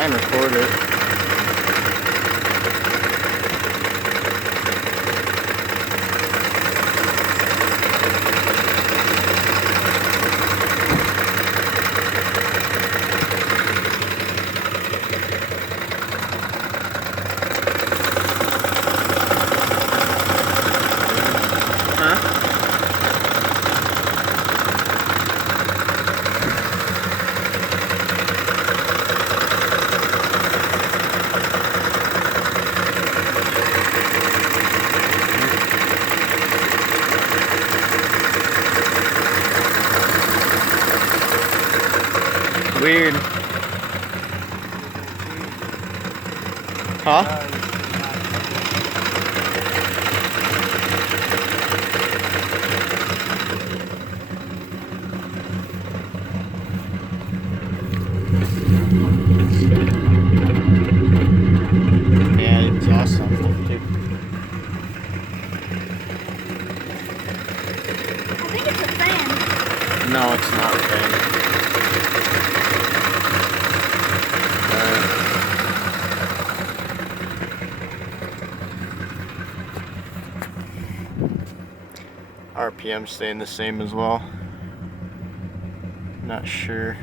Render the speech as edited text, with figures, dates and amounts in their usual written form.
try and record it. Weird. Huh? Yeah, it's awesome. I think it's a fan. No, it's not a fan. RPM staying the same as well. Not sure.